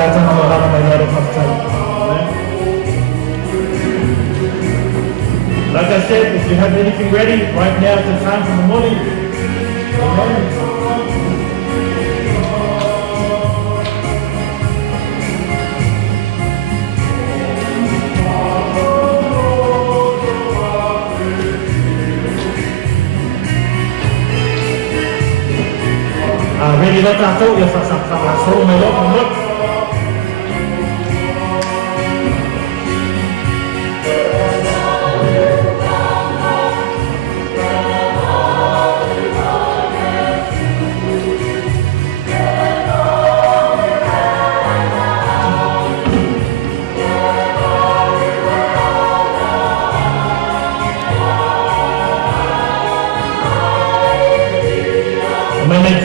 datang Tuhan mengajar fakta. Like I said, if you have anything ready, right now is the time for the morning. Amen. Ready lo tahu ya sama suruh melok.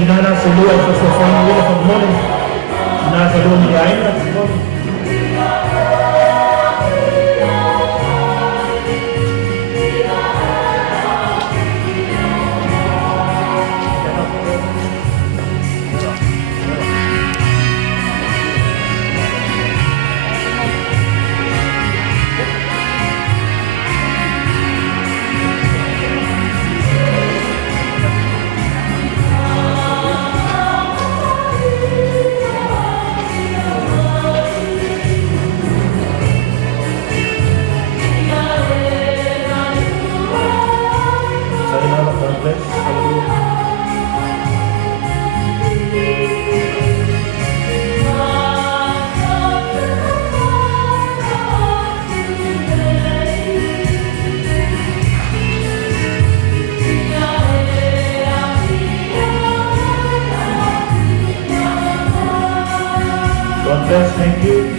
Nada selua sa sofone nila sa morning. Nasa doon niya ay na sa morning. Thank you.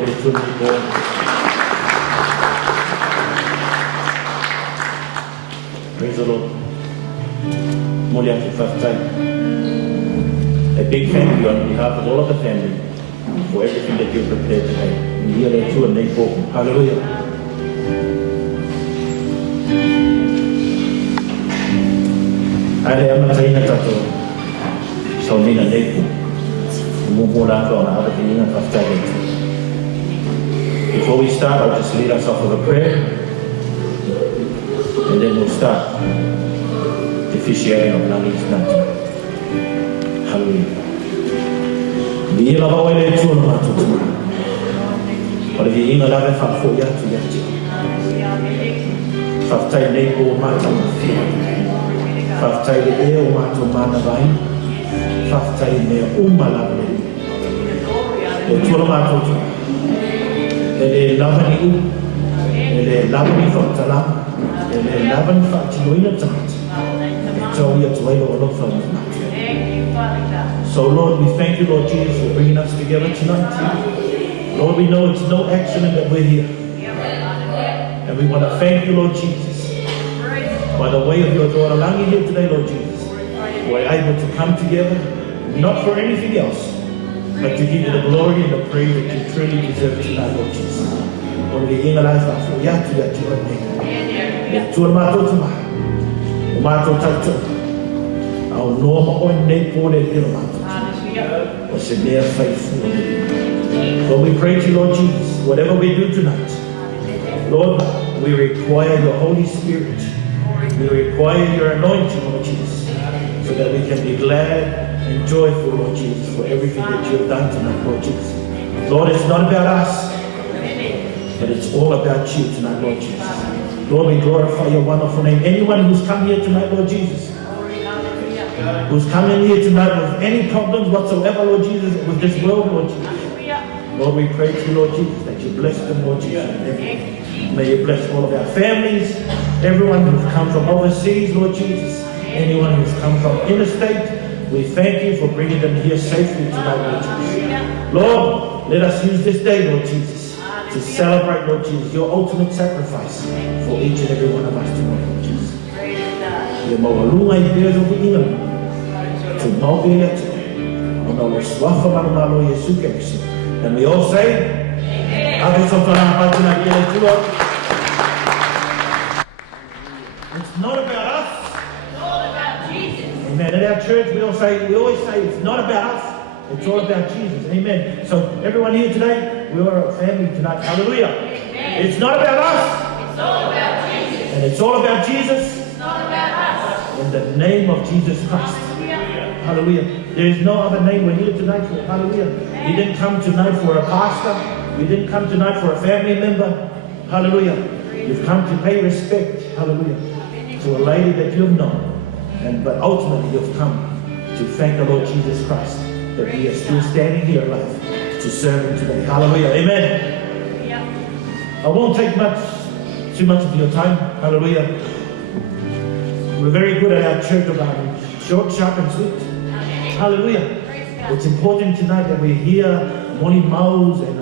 le tu ni ko. Praise the Lord. Molia ki whaftai. A big thank you on behalf of all of the family for everything that you've prepared today. Ni le tu ni ko. Hallelujah. Ale amataina tato. Saunina neku. Mumula ko na ata kininga whaftai. Before we start, I'll just lead us off with a prayer, and then we'll start the officiating of Nani's night. Hallelujah. Ni ila wa ele tu na matutu. Ora vi inga lave fa fo ya tu ya ti. Whaftai nei ko matu. Whaftai e o matu mana vai. Whaftai ne umalave. E tu na matutu. Ele lava ni u, ele lava ni whakatala, ele lava ni whakatiloina tamata. E tau ia tuailo o lofa ni matu. So Lord, we thank you, Lord Jesus, for bringing us together tonight. Lord, we know it's no accident that we're here. And we want to thank you, Lord Jesus, by the way of your daughter Langi here today, Lord Jesus. We're able to come together, not for anything else, but to give you the glory and the praise that you truly deserve tonight, Lord Jesus. Lord, we inga lai whafu yatu yatu o nei. Ya tua mātou tuma. O mātou tautou. Au noa ma oi nei pōre ira mātou. O se mea whaifu. Lord, we pray to you, Lord Jesus, whatever we do tonight, Lord, we require your Holy Spirit. We require your anointing, Lord Jesus, so that we can be glad and joyful, Lord Jesus, for everything that you have done tonight, Lord Jesus. Lord, it's not about us, but it's all about you tonight, Lord Jesus. Lord, we glorify your wonderful name. Anyone who's come here tonight, Lord Jesus, who's come in here tonight with any problems whatsoever, Lord Jesus, with this world, Lord Jesus, Lord, we pray to you, Lord Jesus, that you bless them, Lord Jesus. May you bless all of our families, everyone who's come from overseas, Lord Jesus, anyone who's come from interstate. We thank you for bringing them here safely tonight, Lord Jesus. Lord, let us use this day, Lord Jesus, to celebrate, Lord Jesus, your ultimate sacrifice for each and every one of us tonight, Lord Jesus. And we all say, it's not about us. Amen. At our church, we always say, it's not about us, it's all about Jesus. Amen. So everyone here today, we are a family tonight. Hallelujah. Amen. It's not about us. It's all about Jesus. And it's all about Jesus. It's not about us. In the name of Jesus Christ. Hallelujah. There is no other name we're here tonight for. Hallelujah. We didn't come tonight for a pastor. We didn't come tonight for a family member. Hallelujah. You've come to pay respect. Hallelujah. To a lady that you've known. But ultimately you've come to thank the Lord Jesus Christ that we are still standing here alive to serve Him today. Hallelujah. Amen. I won't take too much of your time. Hallelujah. We're very good at our church about short, sharp and sweet. Hallelujah. It's important tonight that we hear Moimoi and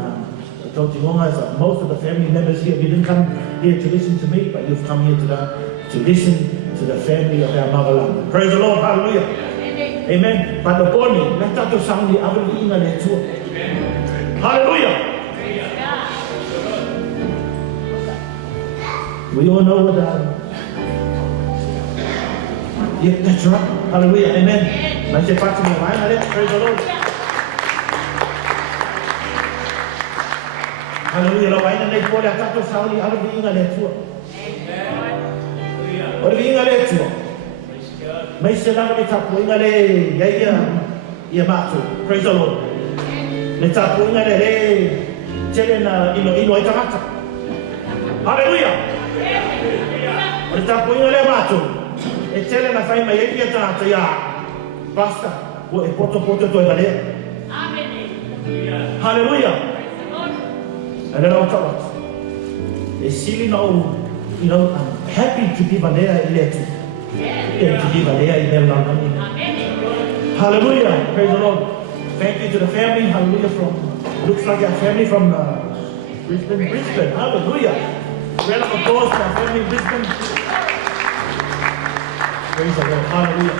most of the family members here. You didn't come here to listen to me, but you've come here today to listen to the family of our motherland. Praise the Lord. Hallelujah. Amen. But the body, let that to sound the other thing on it too. Hallelujah. We all know what yeah, that's right. Hallelujah. Amen. Let's get back to me. Praise the Lord. Hallelujah. Lo vaina nei cuore a tanto sound the other thing on it too. What are you going to do? May say that we tap wing ale, yeah, matu. Praise the Lord. Let's tap wing ale, telling ino itamata. Hallelujah. Let's tap wing ale matu. It's telling a fine my itamata ya. Basta. What a poto to ale. Amen. Hallelujah. And then I'll tell us. They see I'm happy to give a layer to give a layer in Hallelujah. Praise the Lord. Thank you to the family. Hallelujah. Looks like a family from Brisbane. Hallelujah. Round of applause for our family in Brisbane. Praise the Lord. Hallelujah.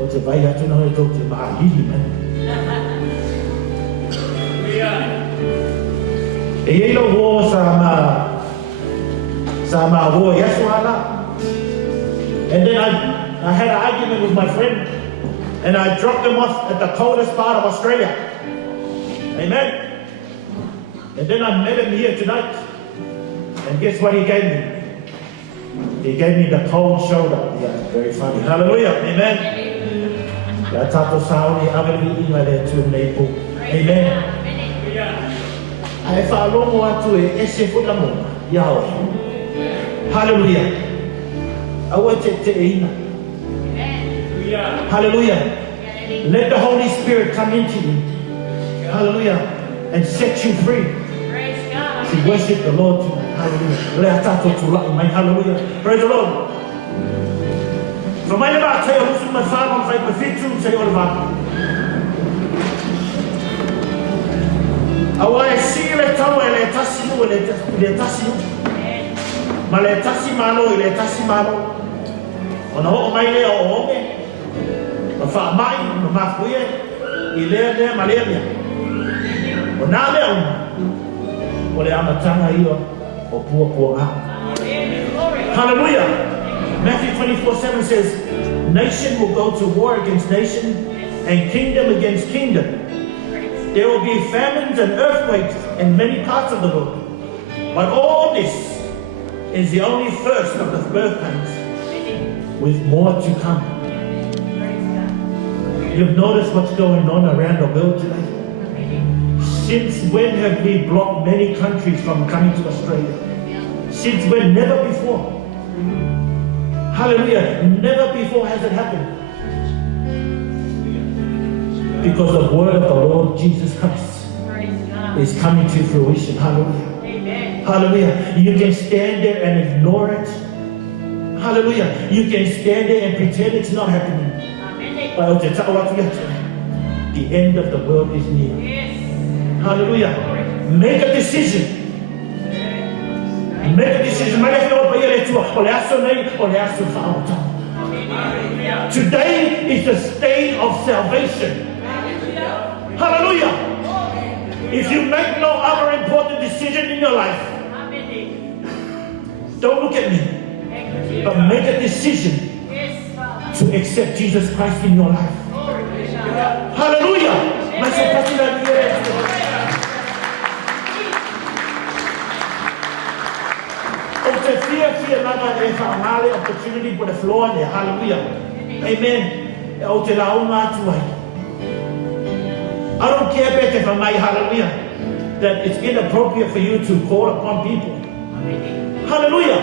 O te vai atu na hoi tō te mahalili, man. E ilo wo sa ma wo yesu ala. And then I had an argument with my friend, and I dropped him off at the coldest part of Australia. Amen. And then I met him here tonight, and guess what he gave me? He gave me the cold shoulder. Yeah, very funny. Hallelujah. Amen. Amen. Ai whaalongo atu e ese whutamona. Yahweh. Hallelujah. Awa te eina. Hallelujah. Let the Holy Spirit come into you. Hallelujah. And set you free. To worship the Lord tonight. Hallelujah. Hallelujah. Praise the Lord. So my name is Teo, who's my father, I'm like the fit to say all about. I want to see le tau e le tasi ma le tasi malo ona o mai le o me ma fa mai ma fuie I le ma le ona le o le amatanga io o pua. Hallelujah. Matthew 24:7 says, nation will go to war against nation and kingdom against kingdom. There will be famines and earthquakes in many parts of the world. But all this is the only first of the birth pains, with more to come. You've noticed what's going on around the world today? Since when have we blocked many countries from coming to Australia? Since when? Never before. Hallelujah. Never before has it happened. Because the word of the Lord Jesus Christ is coming to fruition. Hallelujah. Amen. Hallelujah. You can stand there and ignore it. Hallelujah. You can stand there and pretend it's not happening. But the end of the world is near. Hallelujah. Make a decision. Make a decision. Today is the state of salvation. Hallelujah. If you make no other important decision in your life, don't look at me, but make a decision to accept Jesus Christ in your life. Hallelujah. Opportunity for the floor there. Hallelujah. Amen. I don't care if I might, hallelujah, that it's inappropriate for you to call upon people. Hallelujah.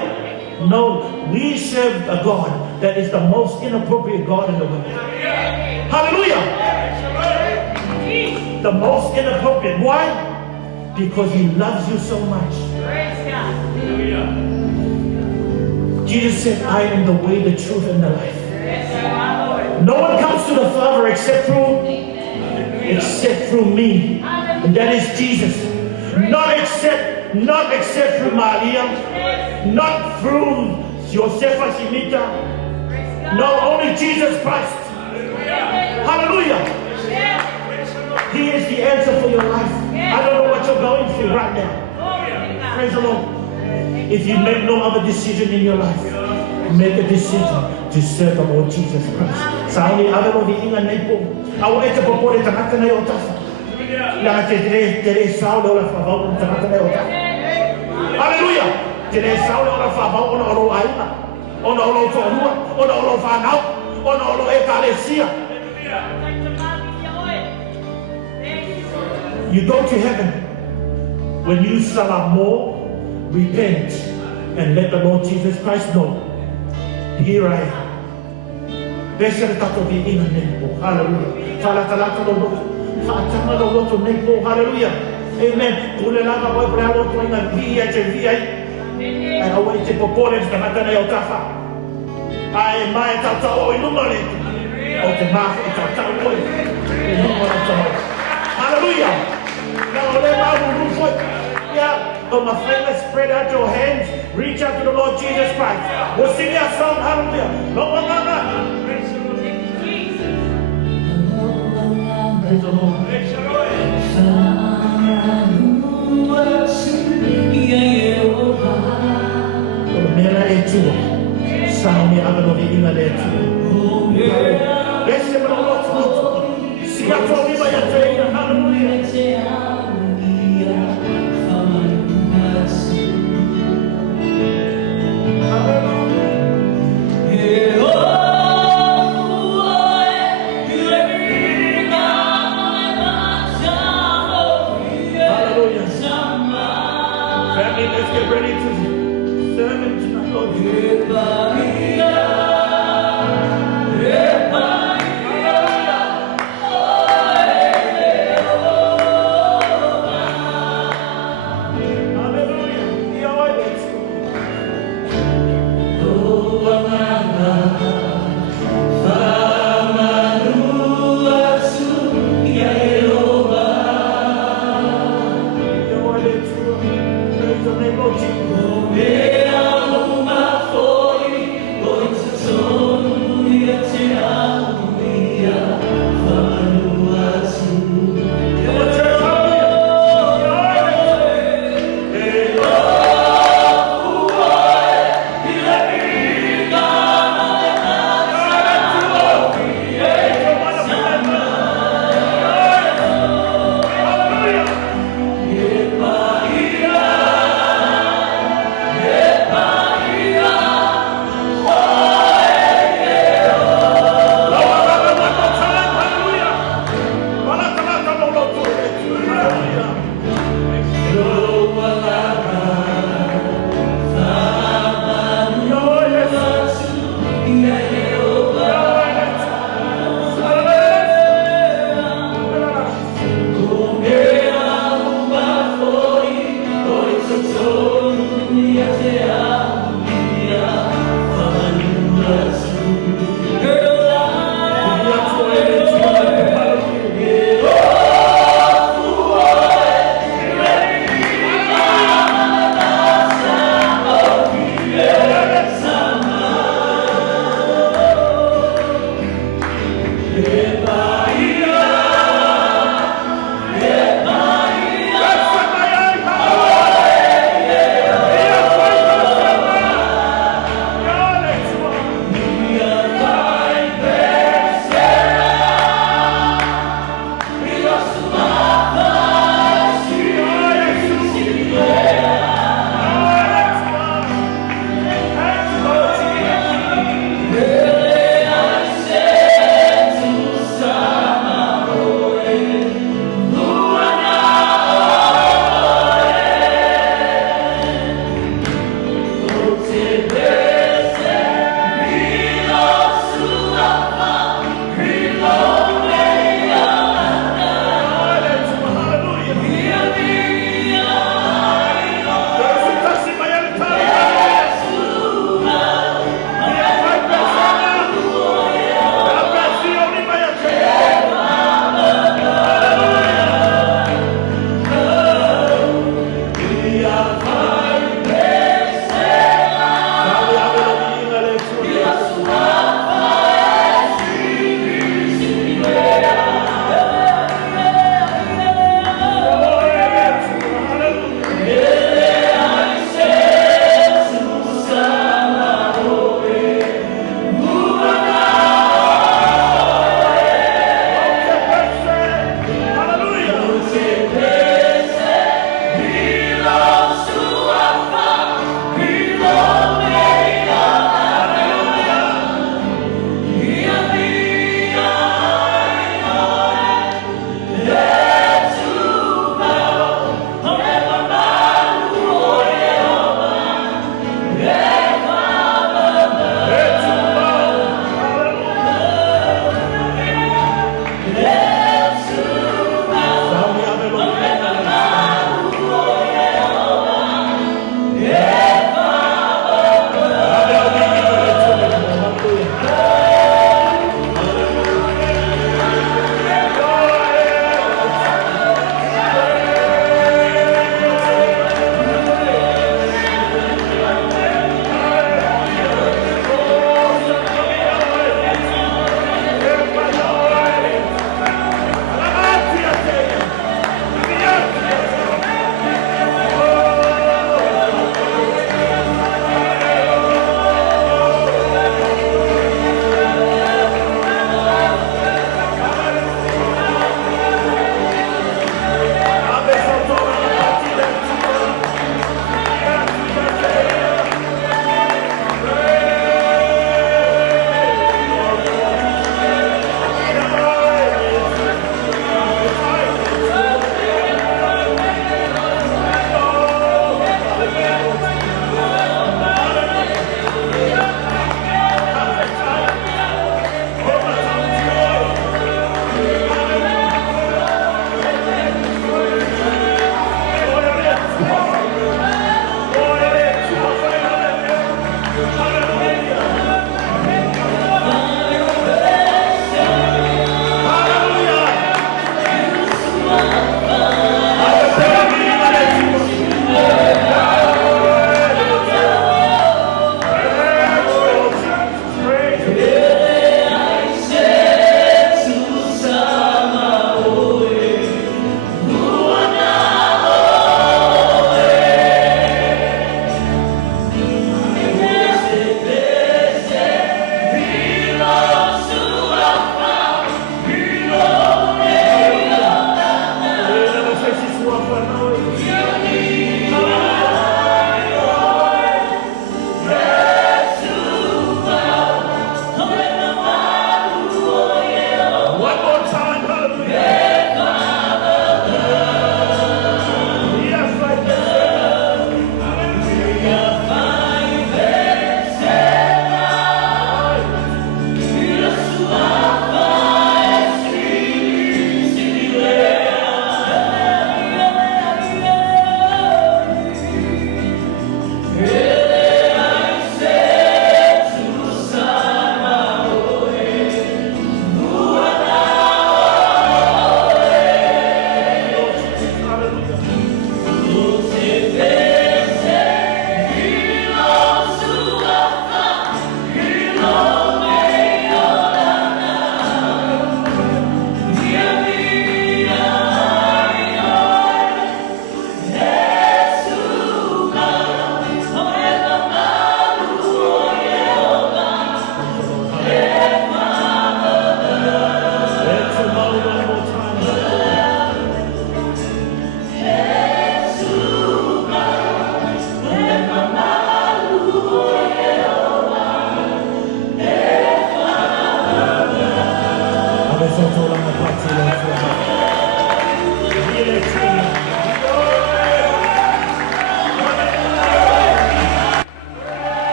No, we serve a God that is the most inappropriate God in the world. Hallelujah. The most inappropriate. Why? Because He loves you so much. Jesus said, I am the way, the truth, and the life. No one comes to the Father except through me. And that is Jesus. Not except through Maria. Not through Josefa Shimita. No, only Jesus Christ. Hallelujah. He is the answer for your life. I don't know what you're going through right now. Praise the Lord. If you make no other decision in your life, make a decision to serve the Lord Jesus Christ. Hallelujah. You go to heaven when you more, repent, and let the Lord Jesus Christ know, here I am. Hallelujah. Amen. And away to Popoles, the Mataneo Tafa. I might have to enumerate. Oh, the Mafa, Hallelujah. Now, Oh, my friend, let's spread out your hands. Reach out to the Lord Jesus Christ. We'll sing that song. Hallelujah. Praise the Lord. Praise the Lord. Praise the Lord. Mera etua. Sauni agano ina letu. Bless him, Lord. See how to live by your faith. Hallelujah. Let's get ready to serve him tonight, Lord.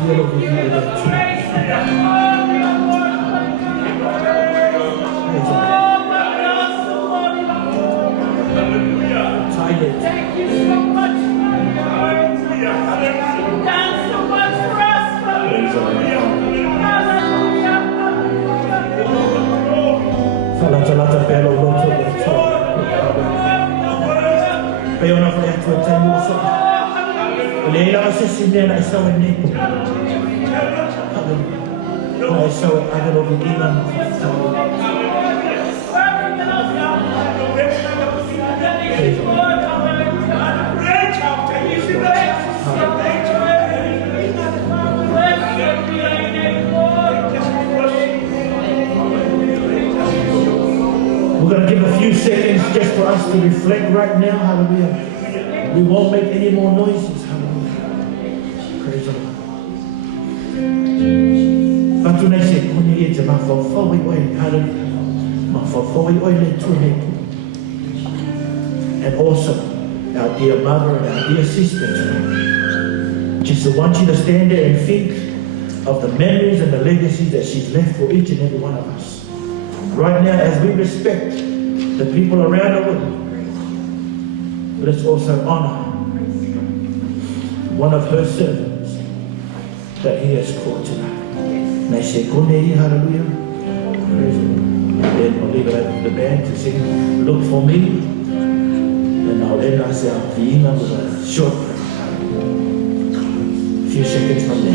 feel of you there too. Thank you so much. You've done so much for us. Falata pelo loto loto. Payona for that to attend also. Leila asesine na isaw ni. Na isaw agad o biginan. We're going to give a few seconds just for us to reflect right now. Hallelujah. We won't make any more noises. Hallelujah. Praise the Lord. But tonight, and also our dear mother and our dear sister tonight. Just want you to stand there and think of the memories and the legacies that she's left for each and every one of us. Right now, as we respect the people around the world, let's also honor one of her servants that he has called tonight. Hallelujah. Praise the Lord. And then we'll leave it at the band to sing Look For Me. And I'll end us out with a short prayer. A few seconds from now.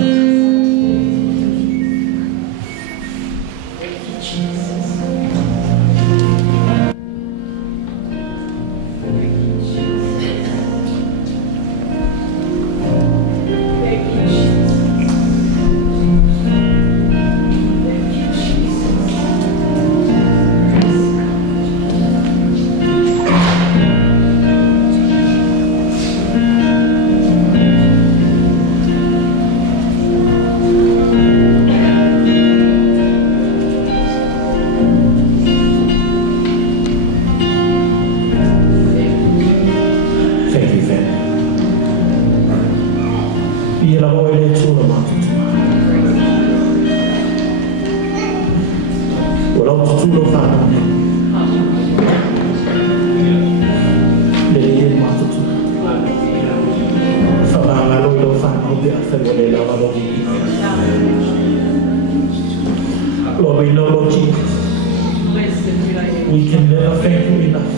Lord, we know, Lord Jesus, we can never thank you enough.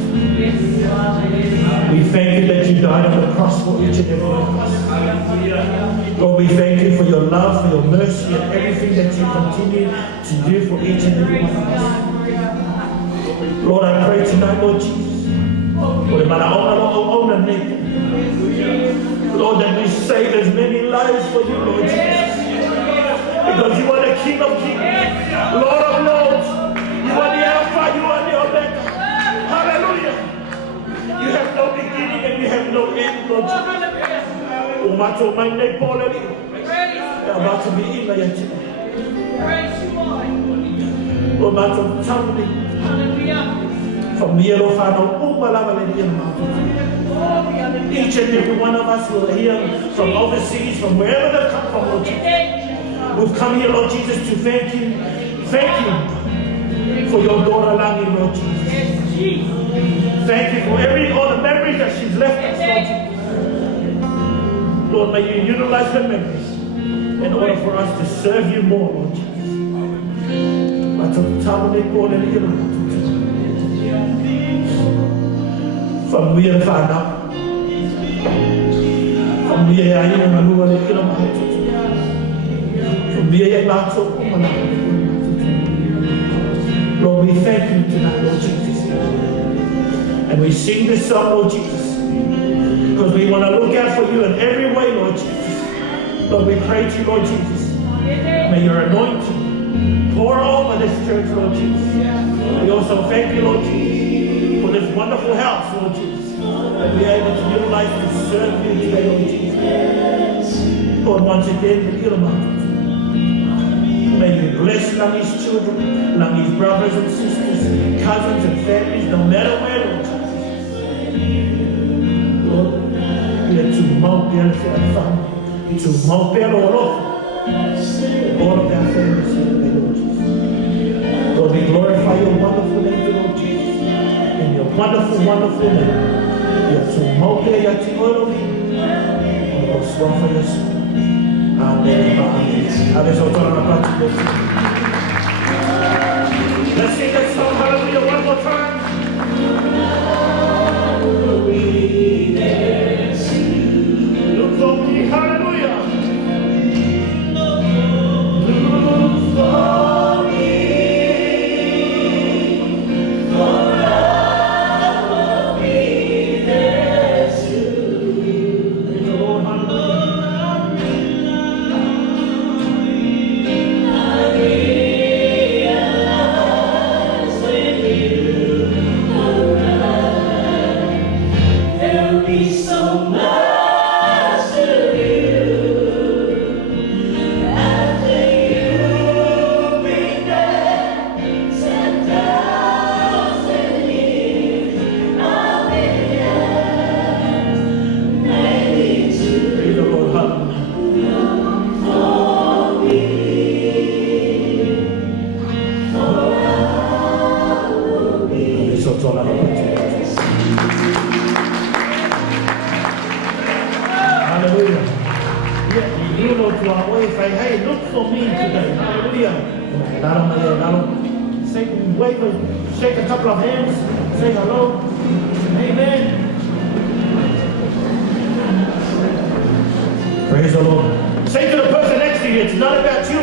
We thank you that you died on the cross for each and every one of us. Lord, we thank you for your love, for your mercy, and everything that you continue to do for each and every one of us. Lord, I pray tonight, Lord Jesus, Lord, that we save as many lives for you, Lord Jesus. Because you are the King of Kings, Lord of Lords. You are the Alpha, you are the Omega. Hallelujah. You have no beginning and you have no end, Lord Jesus. Umato my name, Paula. About to be in my yet. Umato Tambi. From the yellow final, each and every one of us who are here from overseas, from wherever they come from, Lord Jesus. We've come here, Lord Jesus, to thank you. Thank you for your daughter, Langi, Lord Jesus. Thank you for all the memories that she's left us, Lord Jesus. Lord, may you utilize her memories in order for us to serve you more, Lord Jesus. From where I found out, from where I am, Lord, we thank you tonight, Lord Jesus. And we sing this song, Lord Jesus, because we want to look out for you in every way, Lord Jesus. Lord, we pray to you, Lord Jesus. May your anointing pour over this church, Lord Jesus. We also thank you, Lord Jesus, for this wonderful house, Lord Jesus, that we are able to utilize to serve you today, Lord Jesus. Lord, once again, may you bless Langi's children, Langi's brothers and sisters, cousins and families, no matter where, Lord Jesus. Lord, we are to mope our family, to mope our Lord, all of our families here today, Lord Jesus. Lord, we glorify your wonderful name, Lord Jesus. In your wonderful, wonderful name. Yatu mauke, yatu orovi. Oh, swam for your soul. Amen. Let's sing that song, hallelujah, one more time. Look for me, hallelujah. Look for me, for I will be there soon. Praise the Lord, hallelujah. Hallelujah. Yeah, you know to our way, say, hey, look for me today. Hallelujah. Say, wave, shake a couple of hands, say hello. Amen. Praise the Lord. Say to the person next to you, it's not about you.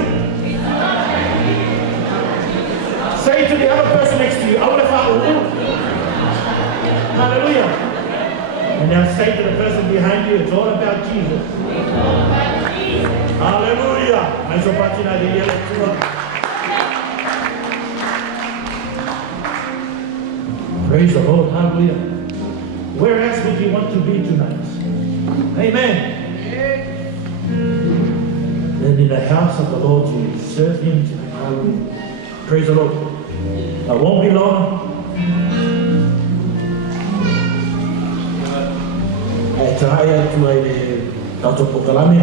Say to the other person next to you, I want to follow you. Hallelujah. And now say to the person behind you, it's all about Jesus. Hallelujah. Praise the Lord. Hallelujah. Where else would you want to be tonight? Amen. And in the house of the Lord to serve him tonight. Hallelujah. Praise the Lord. I won't be long.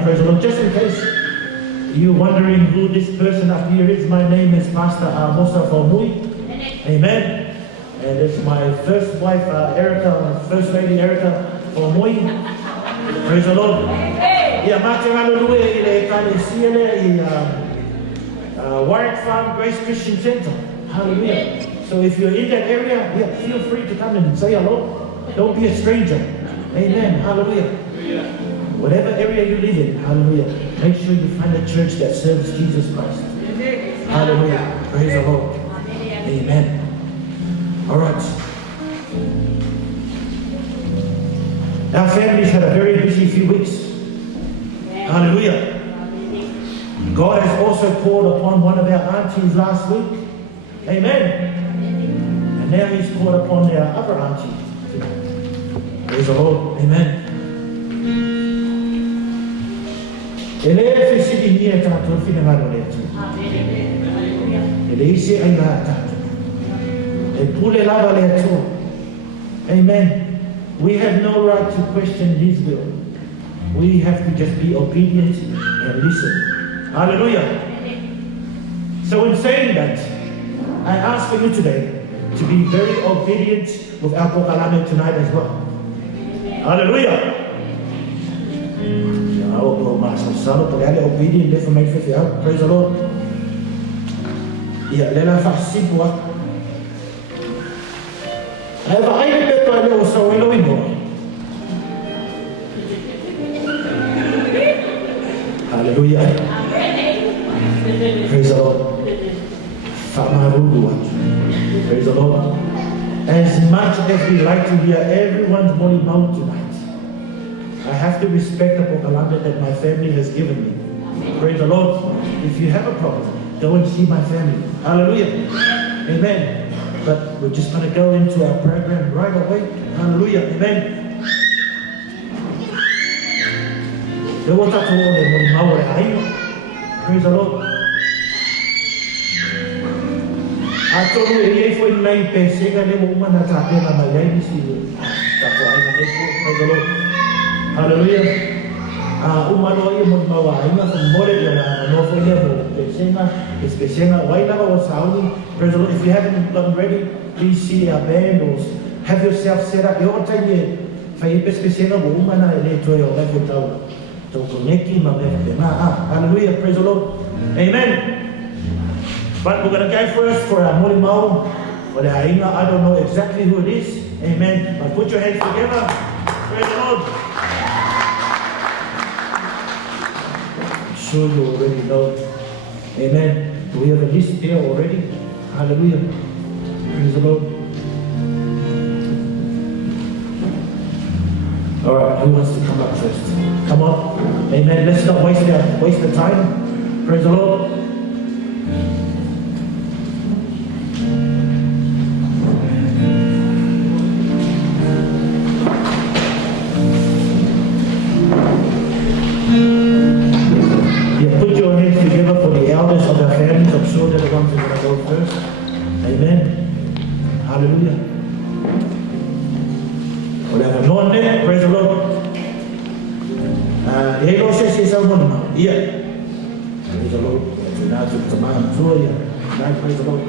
Praise the Lord. Just in case you're wondering who this person up here is, my name is Pastor Moimoi. Amen. And it's my first wife, Erica, First Lady Erica Moimoi. Praise the Lord. Warwick Farm Grace Christian Center. Hallelujah. So if you're in that area, feel free to come and say hello. Don't be a stranger. Amen. Hallelujah. Whatever area you live in, hallelujah, make sure you find a church that serves Jesus Christ. Hallelujah. Praise the Lord. Amen. All right. Our families had a very busy few weeks. Hallelujah. God has also called upon one of our aunties last week. Amen. And now he's called upon our other auntie. Praise the Lord. Amen. Amen. We have no right to question his will. We have to just be obedient and listen. Hallelujah. So in saying that, I ask for you today to be very obedient with our Pokalame tonight as well. Hallelujah. Praise the Lord. Hallelujah. Praise the Lord. Praise the Lord. As much as we like to hear everyone's Moimoi tonight, I have to respect the Pokalame that my family has given me. Praise the Lord. If you have a problem, go and see my family. Hallelujah. Amen. But we're just going to go into our program right away. Hallelujah. Amen. Praise the Lord. Praise the Lord. Hallelujah. Umano ia mo mawainga sa mole na no for level. Especially why never was sounding. Praise the Lord. If you haven't gotten ready, please see our band or have yourself set up. Your time here. Fai especially wo umana ele toyo na futau. To koneki ma me na. Hallelujah. Praise the Lord. Amen. But we're going to go first for our Moimoi. I don't know exactly who it is. Amen. But put your hands together. Praise the Lord. I'm sure you already know. Amen. Do we have a list there already? Hallelujah. Praise the Lord. All right. Who wants to come up first? Come on. Amen. Let's not waste the time. Praise the Lord. I'm sure they're the ones who are going to go first. Amen. Hallelujah. Whatever. No one there. Praise the Lord. Halo says he's a woman. Yeah. Praise the Lord. Praise the Lord. Praise the Lord.